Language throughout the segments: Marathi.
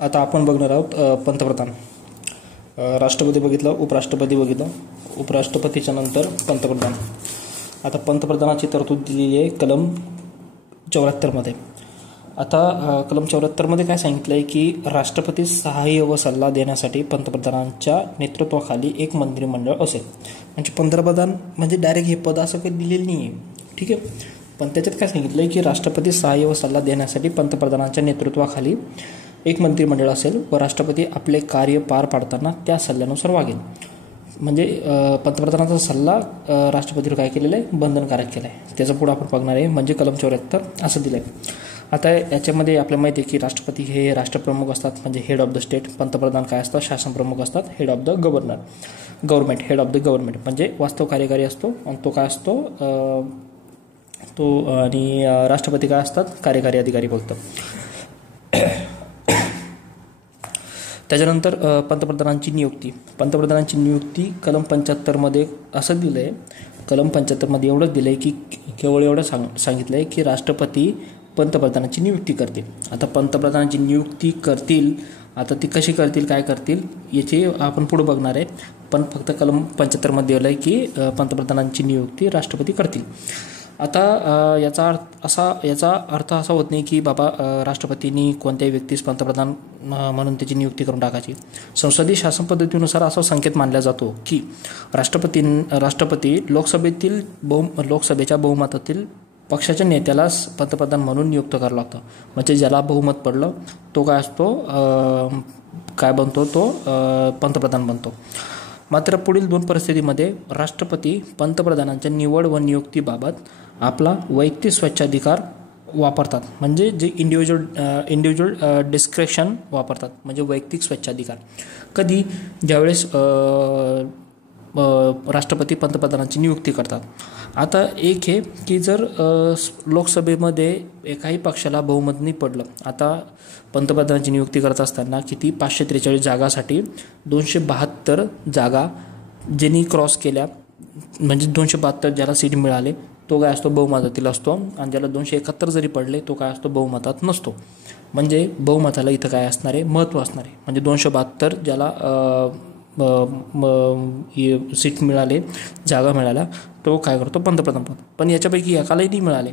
आता आपण बघणार आहोत पंतप्रधान. राष्ट्रपती बघितलं, उपराष्ट्रपती बघितलं, उपराष्ट्रपतीच्या नंतर पंतप्रधान. आता पंतप्रधानाची तरतूद दिलेली आहे कलम 74 आता कलम 74 काय सांगितलं आहे की राष्ट्रपती सहाय्य व सल्ला देण्यासाठी पंतप्रधानांच्या नेतृत्वाखाली एक मंत्रिमंडळ असेल. म्हणजे पंतप्रधान म्हणजे डायरेक्ट हे पद असं काही दिलेलं नाही आहे, ठीक आहे. पण त्याच्यात काय सांगितलं आहे की राष्ट्रपती सहाय्य व सल्ला देण्यासाठी पंतप्रधानांच्या नेतृत्वाखाली एक मंत्रिमंडळ असेल व राष्ट्रपती आपले कार्य पार पाडताना त्या सल्ल्यानुसार वागेल. म्हणजे पंतप्रधानाचा सल्ला राष्ट्रपतीवर काय केलेला आहे, बंधनकारक केला आहे. त्याचं पुढे आपण बघणार आहे. म्हणजे कलम 74 असं दिलं आहे. आता याच्यामध्ये आपल्याला माहिती आहे की राष्ट्रपती हे राष्ट्रप्रमुख असतात, म्हणजे हेड ऑफ द स्टेट. पंतप्रधान काय असतात, शासन प्रमुख असतात, head of the government, head of the government म्हणजे वास्तव कार्यकारी असतो आणि तो काय असतो तो. आणि राष्ट्रपती काय असतात, कार्यकारी अधिकारी फक्त. त्याच्यानंतर पंतप्रधानांची नियुक्ती कलम 75 असं दिलं आहे. कलम 75 एवढंच दिलं आहे की केवळ एवढं सांगितलं आहे की राष्ट्रपती पंतप्रधानाची नियुक्ती करतील. आता पंतप्रधानाची नियुक्ती करतील, आता ती कशी करतील, काय करतील याची आपण पुढे बघणार आहे. पण फक्त कलम 75 दिलं आहे की पंतप्रधानांची नियुक्ती राष्ट्रपती करतील. आता याचा अर्थ असा होत नाही की बाबा राष्ट्रपतींनी कोणत्याही व्यक्तीस पंतप्रधान म्हणून त्याची नियुक्ती करून टाकायची. संसदीय शासन पद्धतीनुसार असा संकेत मानला जातो की राष्ट्रपती लोकसभेच्या बहुमतातील पक्षाच्या नेत्यालाच पंतप्रधान म्हणून नियुक्त करावं लागतं. म्हणजे ज्याला बहुमत पडलं तो काय असतो, काय बनतो, तो पंतप्रधान बनतो. मात्र पुढील 2 परिस्थितीमध्ये राष्ट्रपती पंतप्रधानांच्या निवड व नियुक्तीबाबत आपला वैयक्तिक स्वच्छाधिकार वापरतात. म्हणजे जे इंडिव्हिज्युअल डिस्क्रेशन वापरतात, म्हणजे वैयक्तिक स्वच्छाधिकार. कधी, ज्यावेळेस राष्ट्रपती पंतप्रधानांची नियुक्ती करतात. आता एक हे की जर लोकसभेमध्ये एकाही पक्षाला बहुमत नाही पडलं. आता पंतप्रधानांची नियुक्ती करत असताना किती 543 जागासाठी 272 जागा ज्यांनी क्रॉस केल्या, म्हणजे 272 ज्याला सीट मिळाले तो काय असतो, बहुमतातील असतो. आणि ज्याला 271 जरी पडले तो काय असतो, बहुमतात नसतो. म्हणजे बहुमताला इथं काय असणार आहे, महत्त्व असणार आहे. म्हणजे 272 ज्याला सीट मिळाले, जागा मिळाल्या, तो काय करतो, पंतप्रधान पद. पण याच्यापैकी एकालाही नाही मिळाले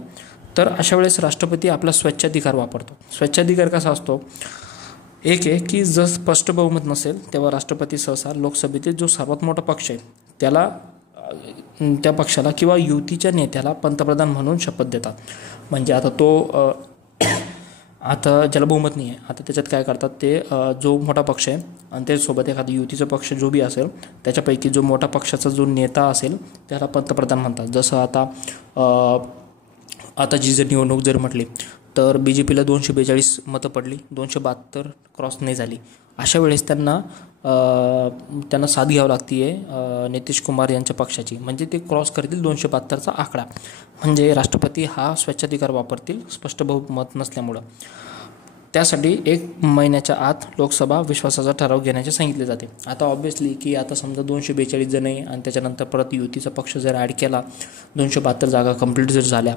तर अशा वेळेस राष्ट्रपती आपला स्वच्छाधिकार वापरतो. स्वच्छाधिकार कसा असतो, एक आहे की जर स्पष्ट बहुमत नसेल तेव्हा राष्ट्रपती सहसा लोकसभेतील जो सर्वात मोठा पक्ष आहे त्याला, त्या पक्षाला किंवा युतीच्या नेत्याला पंतप्रधान म्हणून शपथ देतात. म्हणजे आता ज्याला बहुमत नाही आहे, आता त्याच्यात काय करतात ते, जो मोठा पक्ष आहे आणि त्याच्यासोबत एखादा युतीचा पक्ष जो बी असेल त्याच्यापैकी जो मोठा पक्षाचा जो नेता असेल त्याला पंतप्रधान म्हणतात. जसं आताची जर निवडणूक जर म्हटली तर BJPला 242 मतं पडली, 272 क्रॉस नाही झाली. अशा वेळेस त्यांना साथ घ्यावं लागते नितीश कुमार यांच्या पक्षाची. म्हणजे ते क्रॉस करतील 272चा आकडा. म्हणजे राष्ट्रपती हा स्वच्छाधिकार वापरतील स्पष्ट बहुमत नसल्यामुळं. त्यासाठी 1 महिन्याच्या आत लोकसभा विश्वासाचा ठराव घेण्याचे सांगितले जाते. आता ऑब्व्हियसली की आता समजा 242 जण आहे आणि त्याच्यानंतर परत युतीचा पक्ष जर ॲड केला, 272 जागा कंप्लीट जर झाल्या,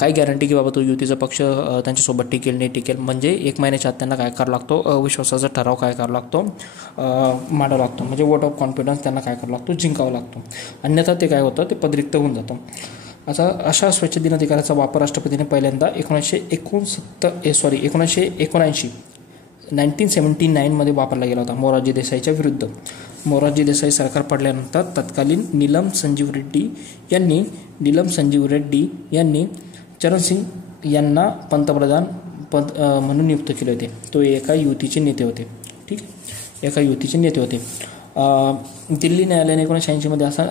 काय गॅरंटी की बाबा तो युतीचा पक्ष त्यांच्यासोबत टिकेल नाही टिकेल. म्हणजे 1 महिन्याच्या आत त्यांना काय करावं लागतो, अविश्वासाचा ठराव काय करावा लागतो, मांडावा लागतो. म्हणजे वोट ऑफ कॉन्फिडन्स त्यांना काय करावं लागतो, जिंकावा लागतो. अन्यथा ते काय होतं, ते पदरिक्त होऊन जातं. आता अशा स्वच्छ दिनाधिकाराचा वापर राष्ट्रपतीने पहिल्यांदा 1979 वापरला गेला होता मोरारजी देसाईच्या विरुद्ध. मोरारजी देसाई सरकार पडल्यानंतर तत्कालीन नीलम संजीव रेड्डी यांनी चरण सिंग यांना पंतप्रधान म्हणून नियुक्त केले होते. तो एका युतीचे नेते होते, ठीक आहे, एका युतीचे नेते होते. दिल्ली न्यायालयाने 1980 असा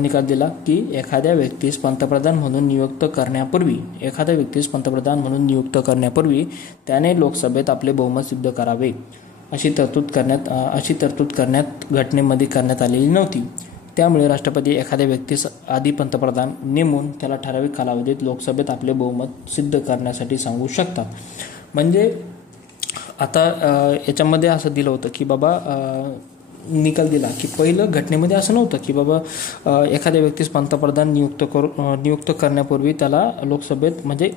निकाल दिला की एखाद्या व्यक्तीस पंतप्रधान म्हणून नियुक्त करण्यापूर्वी त्याने लोकसभेत आपले बहुमत सिद्ध करावे. अशी तरतूद करण्यात घटनेमध्ये करण्यात आलेली नव्हती. त्यामुळे राष्ट्रपती एखाद्या व्यक्तीस आधी पंतप्रधान नेमून त्याला ठराविक कालावधीत लोकसभेत आपले बहुमत सिद्ध करण्यासाठी सांगू शकतात. म्हणजे आता याच्यामध्ये असं दिलं होतं की बाबा निकाल दिला की पहिलं घटनेमध्ये असं नव्हतं की बाबा एखाद्या व्यक्तीस पंतप्रधान नियुक्त करण्यापूर्वी त्याला लोकसभेत म्हणजे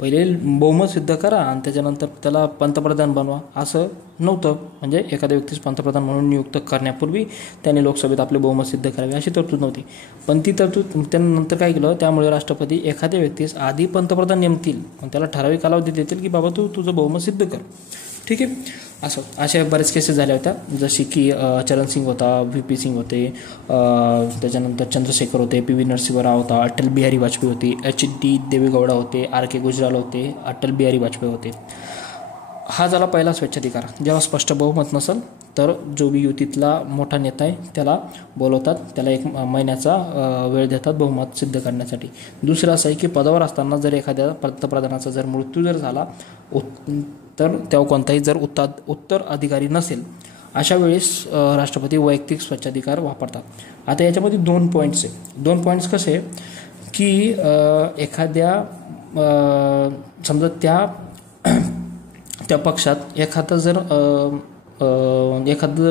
पहिले बहुमत सिद्ध करा आणि त्याच्यानंतर त्याला पंतप्रधान बनवा, असं नव्हतं. म्हणजे एखाद्या व्यक्तीस पंतप्रधान म्हणून नियुक्त करण्यापूर्वी त्याने लोकसभेत आपले बहुमत सिद्ध करावे अशी तरतूद नव्हती. पण ती तरतूद त्यानंतर काय केलं, त्यामुळे राष्ट्रपती एखाद्या व्यक्तीस आधी पंतप्रधान नेमतील आणि त्याला ठराविक कालावधी देतील की बाबा तू तुझं बहुमत सिद्ध कर. ठीक आहे. अशा बरेच केसेस झाल्या होत्या, जशी की चरणसिंग होता, VP सिंग होते, त्याच्यानंतर चंद्रशेखर होते, PV नरसिंह राव होता, अटल बिहारी वाजपेयी होते, HD देवेगौडा होते, RK गुजराल होते, अटल बिहारी वाजपेयी होते. हा झाला पहिला स्वेच्छाधिकार. जेव्हा स्पष्ट बहुमत नसेल तर जो बी युतीतला मोठा नेता आहे त्याला बोलवतात, त्याला 1 महिन्याचा वेळ देतात बहुमत सिद्ध करण्यासाठी. दुसरं असं आहे की पदावर असताना जर एखाद्या पंतप्रधानाचा जर मृत्यू जर झाला तर तेव्हा कोणताही जर उत्तराधिकारी नसेल, अशा वेळेस राष्ट्रपती वैयक्तिक स्वच्छाधिकार वापरतात. आता याच्यामध्ये 2 पॉईंट्स आहे. 2 पॉईंट्स कसे की एखाद्या समजा त्या पक्षात एखादा जर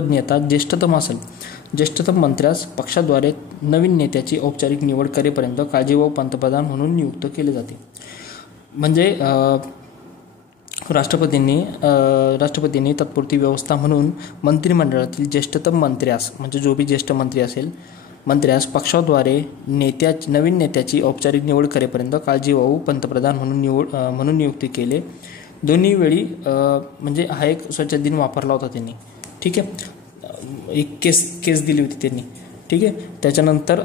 नेता ज्येष्ठतम असेल, ज्येष्ठतम मंत्र्यास पक्षाद्वारे नवीन नेत्याची औपचारिक निवड करेपर्यंत काळजीवाहू पंतप्रधान म्हणून नियुक्त केले जाते. म्हणजे राष्ट्रपतींनी तात्पुरती व्यवस्था म्हणून मंत्रिमंडळातील ज्येष्ठतम मंत्र्यास, म्हणजे जो बी ज्येष्ठ मंत्री असेल, मंत्र्यास पक्षाद्वारे नवीन नेत्याची औपचारिक निवड करेपर्यंत काळजीवाहू पंतप्रधान म्हणून नियुक्ती केले. दोन्ही वेळी म्हणजे हा एक स्वच्छ दिन वापरला होता त्यांनी. ठीक आहे. एक केस दिली होती त्यांनी. ठीक आहे. त्याच्यानंतर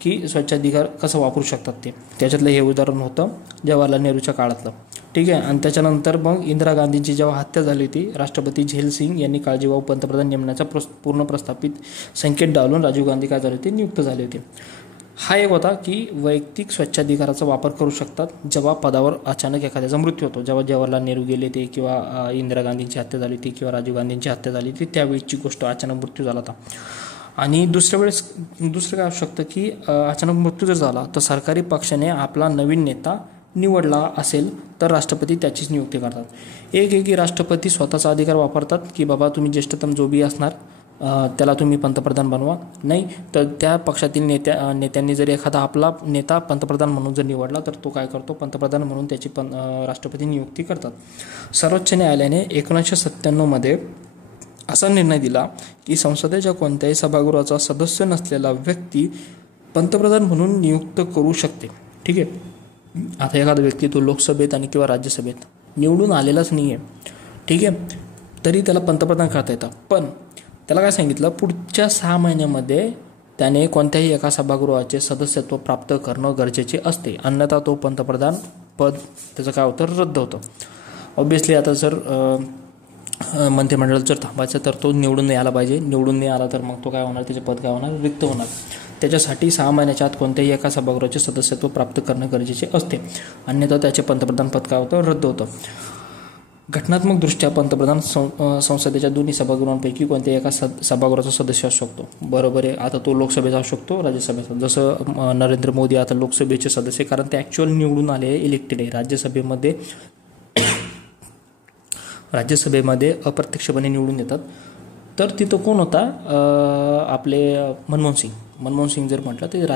की स्वच्छाधिकार कसं वापरू शकतात त्याच्यातलं हे उदाहरण होतं जवाहरलाल नेहरूच्या काळातलं. ठीक आहे. आणि त्याच्यानंतर मग इंदिरा गांधींची जेव्हा हत्या झाली होती, राष्ट्रपती झैल सिंग यांनी काळजीवाहू पंतप्रधान नेमण्याचा पूर्ण प्रस्थापित संकेत डावलून राजीव गांधी काय झाले होते, नियुक्त झाले होते. हा एक होता की वैयक्तिक स्वच्छाधिकाराचा वापर करू शकतात जेव्हा पदावर अचानक एखाद्याचा मृत्यू होतो. जेव्हा जवाहरलाल नेहरू गेले ते, किंवा इंदिरा गांधींची हत्या झाली होती, किंवा राजीव गांधींची हत्या झाली होती, त्यावेळीची गोष्ट, अचानक मृत्यू झाला होता. आणि दुसरं काय असू शकतं की अचानक मृत्यू जर झाला तर सरकारी पक्षाने आपला नवीन नेता निवडला असेल तर राष्ट्रपती त्याचीच नियुक्ती करतात. एक की राष्ट्रपती स्वतःचा अधिकार वापरतात की बाबा तुम्ही ज्येष्ठतम जो बी असणार त्याला तुम्ही पंतप्रधान बनवा. नाही तर त्या पक्षातील नेत्यांनी जर एखादा आपला नेता पंतप्रधान म्हणून जर निवडला तर तो काय करतो, पंतप्रधान म्हणून त्याची राष्ट्रपती नियुक्ती करतात. सर्वोच्च न्यायालयाने 1997 असा निर्णय दिला की संसदेच्या कोणत्याही सभागृहाचा सदस्य नसलेला व्यक्ती पंतप्रधान म्हणून नियुक्त करू शकते. ठीक आहे. आता एखादा व्यक्ती तो लोकसभेत आणि किंवा राज्यसभेत निवडून आलेलाच नाही आहे, ठीक आहे, तरी त्याला पंतप्रधान करता येतं. पण त्याला काय सांगितलं, पुढच्या 6 महिन्यामध्ये त्याने कोणत्याही एका सभागृहाचे सदस्यत्व प्राप्त करणं गरजेचे असते, अन्यथा तो पंतप्रधान पद त्याचं काय होतं, रद्द होतं. ऑब्व्हियसली आता जर मंत्रिमंडळात जर थांबायचं तर तो निवडून नाही आला पाहिजे. निवडून नाही आला तर मग तो काय होणार, त्याचे पद काय होणार, रिक्त होणार. त्याच्यासाठी 6 महिन्याच्या आत कोणत्याही एका सभागृहाचे सदस्यत्व प्राप्त करणं गरजेचे असते, अन्यथा त्याचे पंतप्रधान पद काय होतं, रद्द होतं. घटनात्मकदृष्ट्या पंतप्रधान संसदेच्या दोन्ही सभागृहांपैकी कोणत्याही एका सभागृहाचा सदस्य असू शकतो. बरोबर आहे. आता तो लोकसभेचा असू शकतो, राज्यसभेचा. जसं नरेंद्र मोदी आता लोकसभेचे सदस्य, कारण ते ॲक्च्युअल निवडून आले, इलेक्टेड आहे. राज्यसभेमध्ये अप्रत्यक्षपणे निवडून येतात. तर तिथं कोण होता, आपले मनमोहन सिंग जर म्हटलं ते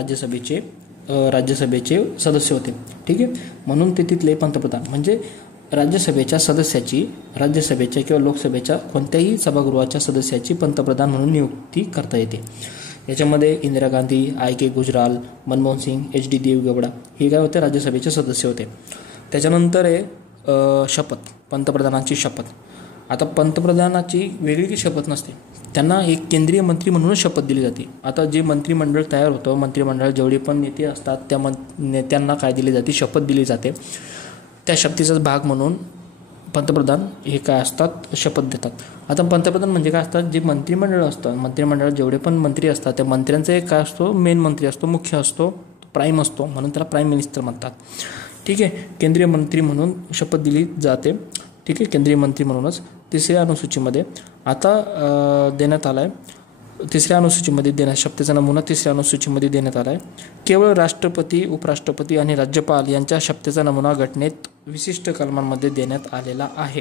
राज्यसभेचे सदस्य होते. ठीक आहे. म्हणून ते तिथले पंतप्रधान, म्हणजे राज्यसभेच्या किंवा लोकसभेच्या कोणत्याही सभागृहाच्या सदस्याची पंतप्रधान म्हणून नियुक्ती करता येते. याच्यामध्ये इंदिरा गांधी, IK गुजराल, मनमोहन सिंग, HD देवेगौडा हे काय होते, राज्यसभेचे सदस्य होते. त्याच्यानंतर आहे शपथ, पंतप्रधानांची शपथ. आता पंतप्रधानाची वेगळी शपथ नसते, त्यांना एक केंद्रीय मंत्री म्हणूनच शपथ दिली जाते. आता जे मंत्रिमंडळ तयार होतं, मंत्रिमंडळात जेवढे पण नेते असतात त्या नेत्यांना काय दिली जाते, शपथ दिली जाते. त्या शपथीचाच भाग म्हणून पंतप्रधान हे काय असतात, शपथ देतात. आता पंतप्रधान म्हणजे काय असतात, जे मंत्रिमंडळ असतं, मंत्रिमंडळात जेवढे पण मंत्री असतात त्या मंत्र्यांचा एक काय असतो, मेन मंत्री असतो, मुख्य असतो, प्राईम असतो, म्हणून त्याला प्राईम मिनिस्टर म्हणतात. ठीक आहे. केंद्रीय मंत्री म्हणून शपथ दिली जाते. ठीक आहे. केंद्रीय मंत्री म्हणूनच 3ऱ्या अनुसूचीमध्ये आता देण्यात आला आहे. 3ऱ्या अनुसूचीमध्ये शपथेचा नमुना 3ऱ्या अनुसूचीमध्ये देण्यात आला आहे. केवळ राष्ट्रपती, उपराष्ट्रपती आणि राज्यपाल यांच्या शपथेचा नमुना घटनेत विशिष्ट कलमांमध्ये देण्यात आलेला आहे.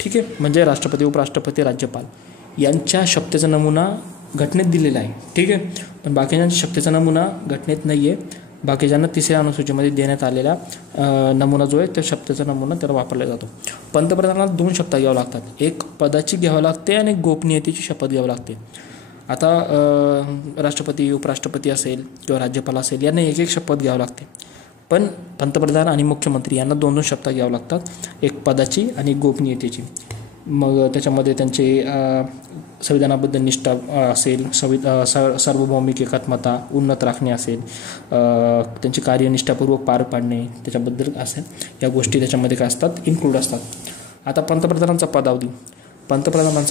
ठीक आहे. म्हणजे राष्ट्रपती, उपराष्ट्रपती, राज्यपाल यांच्या शपथेचा नमुना घटनेत दिलेला आहे. ठीक आहे. पण बाकीच्यांच्या शपथेचा नमुना घटनेत नाही आहे. बाकीच्यांना तिसऱ्या अनुसूचीमध्ये देण्यात आलेला नमुना जो आहे त्या शपथेचा नमुना त्याला वापरला जातो. पंतप्रधानाला 2 शपथ घ्याव्या लागतात. एक पदाची घ्यावी लागते आणि गोपनीयतेची शपथ घ्यावी लागते. आता राष्ट्रपती, उपराष्ट्रपती असेल किंवा राज्यपाल असेल यांना एक शपथ घ्यावी लागते. पण पंतप्रधान आणि मुख्यमंत्री यांना 2 शपथ घ्याव्या लागतात. एक पदाची आणि गोपनीयतेची. मग त्याच्यामध्ये त्यांचे संविधानाबद्दल निष्ठा असेल, सार्वभौमिक एकात्मता उन्नत राखणे असेल, त्यांची कार्य निष्ठापूर्वक पार पाडणे त्याच्याबद्दल असेल, या गोष्टी त्याच्यामध्ये काय असतात, इन्क्लूड असतात. आता पंतप्रधानांचा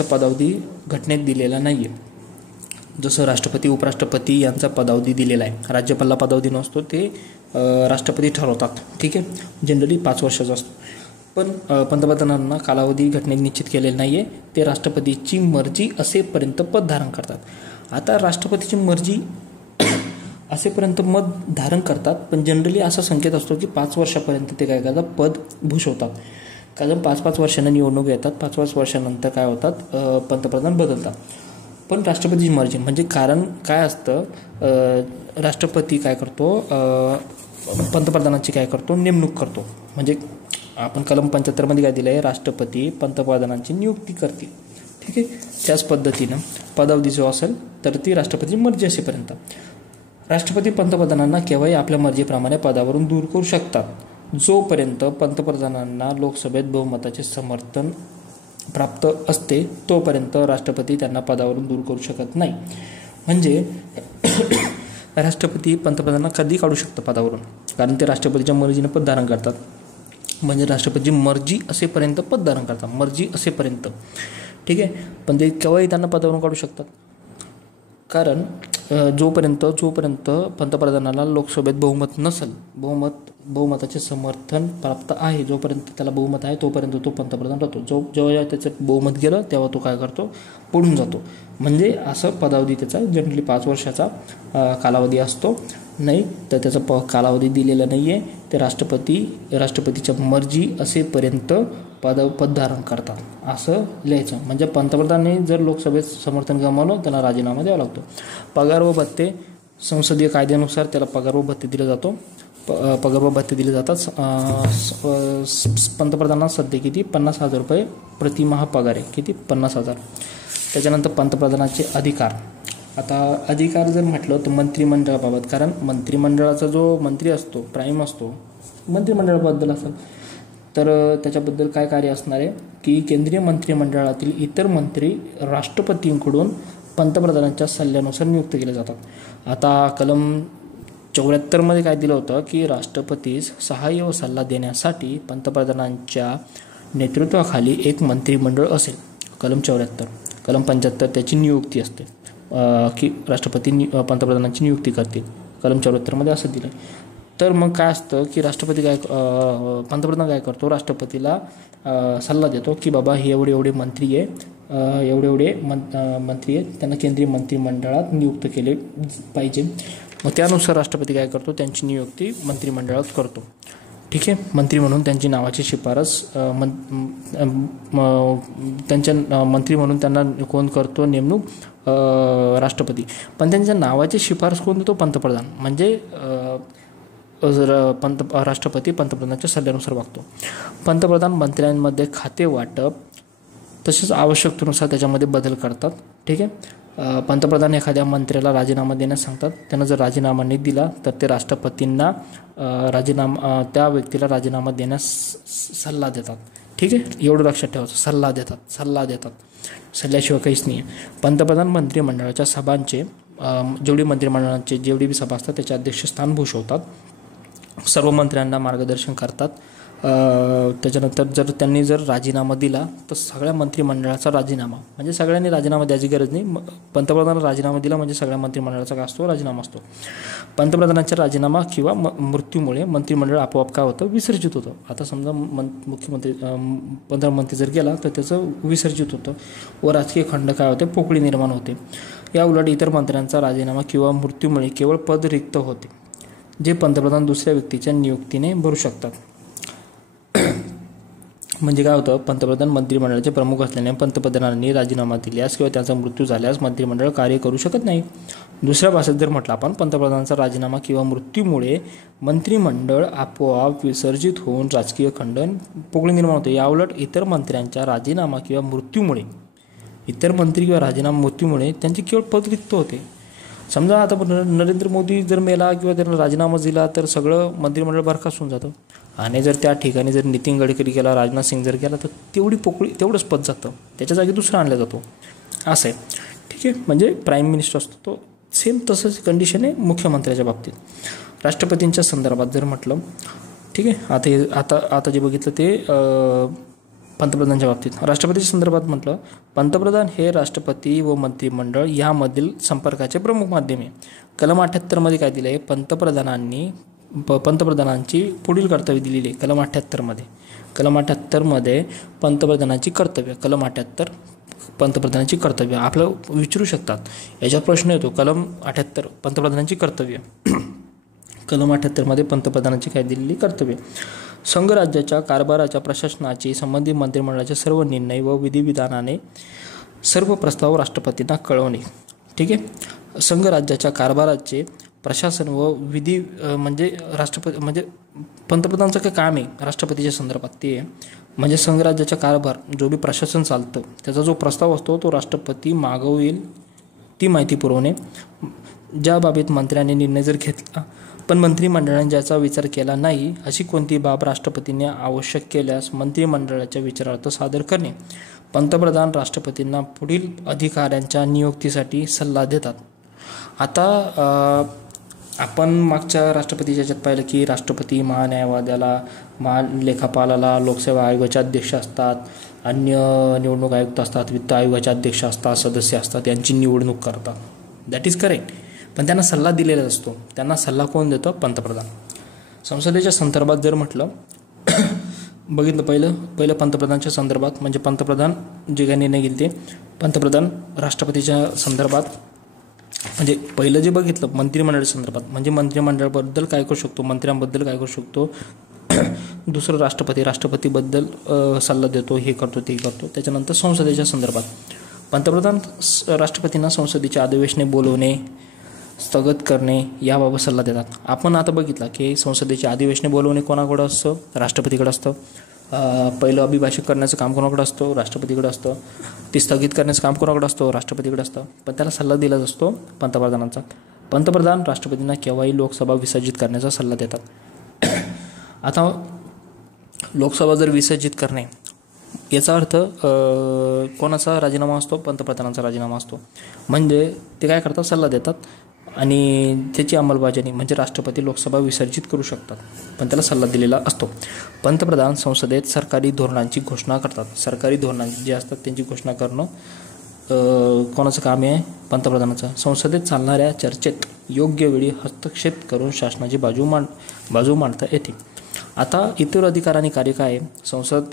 पदावधी घटनेत दिलेला नाही आहे. जसं राष्ट्रपती, उपराष्ट्रपती यांचा पदावधी दिलेला आहे. राज्यपालला पदावधी नसतो, ते राष्ट्रपती ठरवतात. ठीक आहे, जनरली 5 वर्षाचा असतो. पण पंतप्रधानांना कालावधी घटनेत निश्चित केलेला नाही आहे. ते राष्ट्रपतीची मर्जी असेपर्यंत पद धारण करतात. आता राष्ट्रपतीची मर्जी असेपर्यंत मत धारण करतात, पण जनरली असा संकेत असतो की 5 वर्षापर्यंत ते काय करतात, पद भूषवतात. कारण 5-5 वर्षांना निवडणूक येतात. 5-5 वर्षानंतर काय होतात, पंतप्रधान बदलतात. पण राष्ट्रपतीची मर्जी म्हणजे कारण काय असतं, राष्ट्रपती काय करतो, पंतप्रधानाची काय करतो, नेमणूक करतो. म्हणजे आपण कलम 75 काय दिलं आहे, राष्ट्रपती पंतप्रधानांची नियुक्ती करतील. ठीक आहे, त्याच पद्धतीनं पदावधी जो असेल तर ती राष्ट्रपतीची मर्जी असेपर्यंत. राष्ट्रपती पंतप्रधानांना केव्हाही आपल्या मर्जीप्रमाणे पदावरून दूर करू शकतात, जोपर्यंत पंतप्रधानांना लोकसभेत बहुमताचे समर्थन प्राप्त असते तोपर्यंत राष्ट्रपती त्यांना पदावरून दूर करू शकत नाही. म्हणजे राष्ट्रपती पंतप्रधानांना कधी काढू शकतं पदावरून, कारण ते राष्ट्रपतीच्या मर्जीने पद धारण करतात. म्हणजे राष्ट्रपतीची मर्जी असेपर्यंत पद धारण करतात, मर्जी असेपर्यंत. ठीक आहे, पण ते केव्हाही त्यांना पदावरून काढू शकतात. कारण जोपर्यंत पंतप्रधानाला लोकसभेत बहुमत नसेल, बहुमताचे समर्थन प्राप्त आहे, जोपर्यंत त्याला बहुमत आहे तोपर्यंत तो पंतप्रधान राहतो. जेव्हा त्याचं बहुमत गेलं तेव्हा तो काय करतो, पडून जातो. म्हणजे असं पदावधी त्याचा जनरली 5 वर्षाचा कालावधी असतो. नाही तर त्याचा कालावधी दिलेला नाही आहे. ते राष्ट्रपतीच्या मर्जी असेपर्यंत पद धारण करतात असं लिहायचं. म्हणजे पंतप्रधानाने जर लोकसभेत समर्थन गमावलं त्याला राजीनामा द्यावा लागतो. पगार व भत्ते संसदीय कायद्यानुसार त्याला पगार व भत्ते दिले जातो. पगार व भत्ते दिले जातात. पंतप्रधानांना सध्या किती 50,000 रुपये प्रतिमाह पगार आहे. किती 50,000. त्याच्यानंतर पंतप्रधानाचे अधिकार. आता अधिकार जर म्हटलं तर मंत्रिमंडळाबाबत, कारण मंत्रिमंडळाचा जो मंत्री असतो, प्राईम असतो, मंत्रिमंडळाबद्दल असेल तर त्याच्याबद्दल काय कार्य असणार आहे की केंद्रीय मंत्रिमंडळातील इतर मंत्री राष्ट्रपतींकडून पंतप्रधानांच्या सल्ल्यानुसार नियुक्त केले जातात. आता कलम 74 काय दिलं होतं की राष्ट्रपतीस सहाय्य व सल्ला देण्यासाठी पंतप्रधानांच्या नेतृत्वाखाली एक मंत्रिमंडळ असेल. कलम 74. कलम 75 त्याची नियुक्ती असते की राष्ट्रपती पंतप्रधानांची नियुक्ती करतील. कलम 74 असं दिलं. तर मग काय असतं की पंतप्रधान काय करतो, राष्ट्रपतीला सल्ला देतो की बाबा हे एवढे मंत्री आहे, एवढे मंत्री आहेत, त्यांना केंद्रीय मंत्रिमंडळात नियुक्त केले पाहिजे. मग त्यानुसार राष्ट्रपती काय करतो, त्यांची नियुक्ती मंत्रिमंडळात करतो. ठीक आहे, मंत्री म्हणून त्यांची नावाची शिफारस त्यांच्या मंत्री म्हणून त्यांना कोण करतो नेमणूक, राष्ट्रपती. पण त्यांच्या नावाची शिफारस कोण देतो, पंतप्रधान. म्हणजे राष्ट्रपती पंतप्रधानाच्या सल्ल्यानुसार वागतो. पंतप्रधान मंत्र्यांमध्ये खाते वाटप तसेच आवश्यकतेनुसार त्याच्यामध्ये बदल करतात. ठीक आहे, पंतप्रधान एखाद्या मंत्र्याला राजीनामा देण्यास सांगतात. त्यानं जर राजीनामा नाही दिला तर ते राष्ट्रपतींना त्या व्यक्तीला राजीनामा देण्यास सल्ला देतात. ठीक आहे, एवढं लक्षात ठेवायचं, सल्ला देतात. सल्ल्याशिवाय काहीच नाही आहे. पंतप्रधान मंत्रिमंडळाच्या सभांचे जेवढी मंत्रिमंडळाचे जेवढी बी सभा असतात त्याचे अध्यक्षस्थान भूषवतात. सर्व मंत्र्यांना मार्गदर्शन करतात. त्याच्यानंतर जर त्यांनी राजीनामा दिला तर सगळ्या मंत्रिमंडळाचा राजीनामा, म्हणजे सगळ्यांनी राजीनामा द्यायची गरज नाही. पंतप्रधानाला राजीनामा दिला म्हणजे सगळ्या मंत्रिमंडळाचा काय असतो, राजीनामा असतो. पंतप्रधानाचा राजीनामा किंवा मृत्यूमुळे मंत्रिमंडळ आपोआप काय होतं, विसर्जित होतं. आता समजा मुख्यमंत्री प्रधानमंत्री जर गेला तर त्याचं विसर्जित होतं व राजकीय खंड काय होते, पोकळी निर्माण होते. या उलट इतर मंत्र्यांचा राजीनामा किंवा मृत्यूमुळे केवळ पद रिक्त होते, जे पंतप्रधान दुसऱ्या व्यक्तीच्या नियुक्तीने भरू शकतात. म्हणजे काय होतं, पंतप्रधान मंत्रिमंडळाचे प्रमुख असल्याने पंतप्रधानांनी राजीनामा दिल्यास किंवा त्यांचा मृत्यू झाल्यास मंत्रिमंडळ कार्य करू शकत नाही. दुसऱ्या भाषेत जर म्हटलं आपण, पंतप्रधानांचा राजीनामा किंवा मृत्यूमुळे मंत्रिमंडळ आपोआप विसर्जित होऊन राजकीय खंडन पोकळी निर्माण होते. याउलट इतर मंत्र्यांच्या राजीनामा किंवा मृत्यूमुळे, इतर मंत्री किंवा राजीनामा मृत्यूमुळे त्यांची केवळ पद रिक्त होते. समजा आता नरेंद्र मोदी जर मेला किंवा त्यांना राजीनामा दिला तर सगळं मंत्रिमंडळ बरखास्त होऊन जातं. आणि जर त्या ठिकाणी जर नितीन गडकरी गेला, राजनाथ सिंग जर गेला, तर तेवढी पोकळी, तेवढंच पद जातं, त्याच्या जागी दुसरा आणला जातो, असं आहे. ठीक आहे, म्हणजे प्राईम मिनिस्टर असतो तो सेम तसंच कंडिशन आहे मुख्यमंत्र्याच्या बाबतीत. राष्ट्रपतींच्या संदर्भात जर म्हटलं, ठीक आहे, आता जे बघितलं ते पंतप्रधानांच्या बाबतीत. राष्ट्रपतीच्या संदर्भात म्हटलं, पंतप्रधान हे राष्ट्रपती व मंत्रिमंडळ यामधील संपर्काचे प्रमुख माध्यम आहे. कलम 78 काय दिलं आहे, पंतप्रधानांची पुढील कर्तव्य दिलेली आहे. कलम 78 पंतप्रधानांची कर्तव्य, कलम 78 पंतप्रधानांची कर्तव्य आपलं विचारू शकतात. याच्यात प्रश्न येतो, कलम 78 पंतप्रधानांची कर्तव्य. कलम 78 पंतप्रधानांची काय दिलेली कर्तव्य. संघराज्याच्या कारभाराच्या प्रशासनाची संबंधित मंत्रिमंडळाचे सर्व निर्णय व विधिविधानाने सर्व प्रस्ताव राष्ट्रपतींना कळवणे. ठीक आहे, संघराज्याच्या कारभाराचे प्रशासन व विधी म्हणजे राष्ट्रपती, म्हणजे पंतप्रधानांचं काय काम आहे राष्ट्रपतीच्या संदर्भात ते आहे. म्हणजे संघराज्याचा कारभार जो बी प्रशासन चालतं त्याचा जो प्रस्ताव असतो तो राष्ट्रपती मागवतील ती माहिती पुरवणे. ज्या बाबीत मंत्र्यांनी निर्णय जर घेतला पण मंत्रिमंडळाने ज्याचा विचार केला नाही अशी कोणती बाब राष्ट्रपतींनी आवश्यक केल्यास मंत्रिमंडळाच्या विचारार्थ सादर करणे. पंतप्रधान राष्ट्रपतींना पुढील अधिकाऱ्यांच्या नियुक्तीसाठी सल्ला देतात. आता आपण मागच्या राष्ट्रपतीच्या याच्यात पाहिलं की राष्ट्रपती महान्यायवाद्याला, महालेखापालाला, लोकसेवा आयोगाचे अध्यक्ष असतात, अन्य निवडणूक आयुक्त असतात, वित्त आयोगाचे अध्यक्ष असतात, सदस्य असतात, यांची निवडणूक करतात. That is correct. पण त्यांना सल्ला दिलेला असतो. त्यांना सल्ला कोण देतं, पंतप्रधान. संसदेच्या संदर्भात जर म्हटलं बघितलं पहिलं पंतप्रधानांच्या संदर्भात, म्हणजे पंतप्रधान जे काही निर्णय घेईल ते पंतप्रधान. राष्ट्रपतीच्या संदर्भात म्हणजे पहिलं जे बघितलं मंत्रिमंडळाच्या संदर्भात, म्हणजे मंत्रिमंडळाबद्दल काय करू शकतो, मंत्र्यांबद्दल काय करू शकतो. दुसरं राष्ट्रपतीबद्दल सल्ला देतो, हे करतो ते करतो. त्याच्यानंतर संसदेच्या संदर्भात पंतप्रधान राष्ट्रपतींना संसदेच्या अधिवेशने बोलवणे, स्थगित करणे याबाबत सल्ला देतात. आपण आता बघितलं की संसदेचे अधिवेशने बोलवणे कोणाकडं असतं, राष्ट्रपतीकडे असतं. पहिलं अभिभाषण करण्याचं काम कोणाकडे असतो, राष्ट्रपतीकडे असतं. ते स्थगित करण्याचं काम कोणाकडे असतो, राष्ट्रपतीकडे असतं. पण त्याला सल्ला दिलाच असतो पंतप्रधानांचा. पंतप्रधान राष्ट्रपतींना केव्हाही लोकसभा विसर्जित करण्याचा सल्ला देतात. आता लोकसभा जर विसर्जित करणे याचा अर्थ कोणाचा राजीनामा असतो, पंतप्रधानांचा राजीनामा असतो. म्हणजे ते काय करतात, सल्ला देतात आणि त्याची अंमलबजावणी म्हणजे राष्ट्रपती लोकसभा विसर्जित करू शकतात, पण त्याला सल्ला दिलेला असतो. पंतप्रधान संसदेत सरकारी धोरणांची घोषणा करतात. सरकारी धोरणांची जे असतात त्यांची घोषणा करणं कोणाचं काम आहे, पंतप्रधानाचं. संसदेत चालणाऱ्या चर्चेत योग्य वेळी हस्तक्षेप करून शासनाची बाजू मांडता येते. आता इतर अधिकारांनी कार्य काय आहे, संसद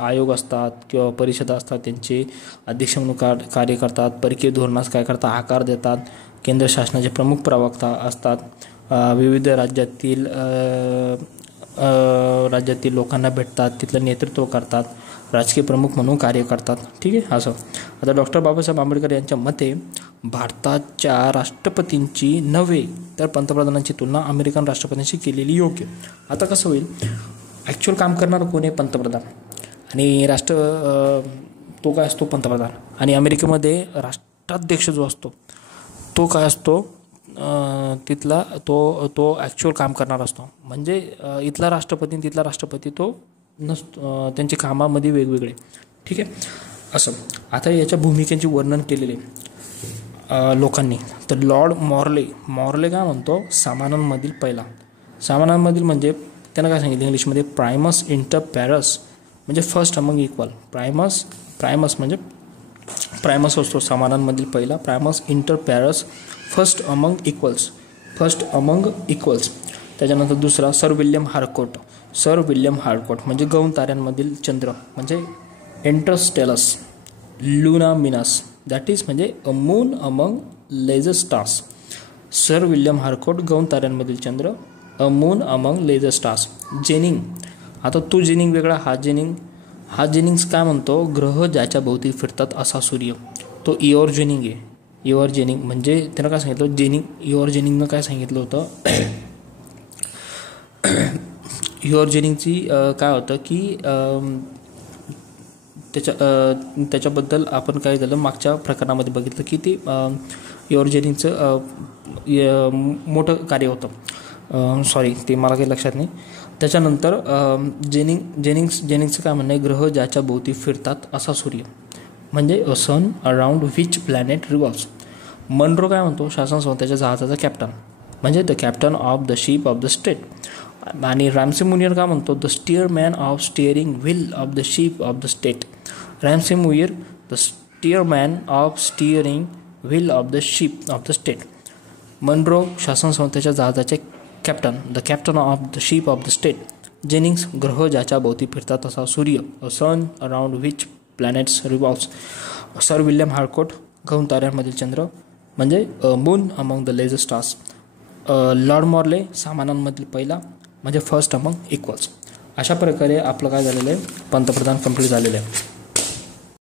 आयोग असतात किंवा परिषदा असतात, त्यांचे अध्यक्ष म्हणून कार्य करतात. परकीय धोरणास काय करतात, आकार देतात. केंद्र शासनाचे प्रमुख प्रवक्ता असतात. विविध राज्यातील लोकांना भेटतात, तिथलं नेतृत्व करतात, राजकीय प्रमुख म्हणून कार्य करतात. ठीक आहे, असं. आता डॉक्टर बाबासाहेब आंबेडकर यांच्या मते भारताच्या राष्ट्रपतींची नव्हे तर पंतप्रधानांची तुलना अमेरिकन राष्ट्रपतींशी केलेली योग्य. आता कसं होईल, ॲक्च्युअल काम करणारं कोण आहे, पंतप्रधान. आणि तो काय असतो, पंतप्रधान. आणि अमेरिकेमध्ये राष्ट्राध्यक्ष जो असतो तो काय असतो, तिथला तो ॲक्च्युअल काम करणार असतो. म्हणजे इथला राष्ट्रपती तिथला राष्ट्रपती तो नसतो, त्यांच्या कामामध्ये वेगवेगळे. ठीक आहे, असं. आता याच्या भूमिकेचे वर्णन केलेले लोकांनी तर लॉर्ड मॉर्ले काय म्हणतो, सामान्यांमधील पहिला. सामान्यांमधील म्हणजे त्यानं काय सांगितलं इंग्लिशमध्ये, प्रायमस इंटर पॅरस म्हणजे फर्स्ट अमंग इक्वल. प्रायमस म्हणजे प्रायमस असतो सामान्यांमधील पहिला. प्रायमस इंटर पॅरस फर्स्ट अमंग इक्वल्स. त्याच्यानंतर दुसरा सर विल्यम हार्कोट म्हणजे गौण ताऱ्यांमधील चंद्र म्हणजे इंटरस्टेलस. लुना मिनस दॅट इज म्हणजे a moon among lesser stars. Sir William Harcourt गौण ताऱ्यांमधील चंद्र, a moon among lesser stars. Jenning, आता तो जेनिंग वेगळा, हा जेनिंग हा जेनिंग्स काय म्हणतो, ग्रह ज्याच्या भोवती फिरतात असा सूर्य, तो इओर जेनिंग आहे. इओर जेनिंग म्हणजे त्यानं काय सांगितलं, इओर जेनिंगनं काय सांगितलं होतं इओर जेनिंगची काय होतं की त्याच्याबद्दल आपण काय झालं मागच्या प्रकरणामध्ये बघितलं की ते इओर जेनिंगचं मोठं कार्य होतं. सॉरी, ते मला काही लक्षात नाही. त्याच्यानंतर जेनिंग्सचं काय म्हणणं आहे, ग्रह ज्याच्या भोवती फिरतात असा सूर्य म्हणजे a sun around which planet revolves. Munro काय म्हणतो, शासन संस्थेच्या जहाजाचा कॅप्टन म्हणजे the captain of the ship of the state. आणि रॅम्से मुनियर काय म्हणतो, the steersman of steering wheel of the ship of the state. Ramsay Muir the steersman of steering wheel of the ship of the state. Munro शासन संस्थेच्या जहाजाचे captain, the captain of the ship of the state. Jennings ग्रह ज्याच्या भोवती फिरतात असा सूर्य, a sun around which planets revolves. Sir William Harcourt, गौण ताऱ्यांमधील चंद्र म्हणजे moon among the lesser stars. Lord Morley, सामानांमधील पहिला म्हणजे फर्स्ट अमंग इक्वल्स. अशा प्रकारे आपलं काय झालेलं आहे, पंतप्रधान कंप्लीट झालेलं आहे.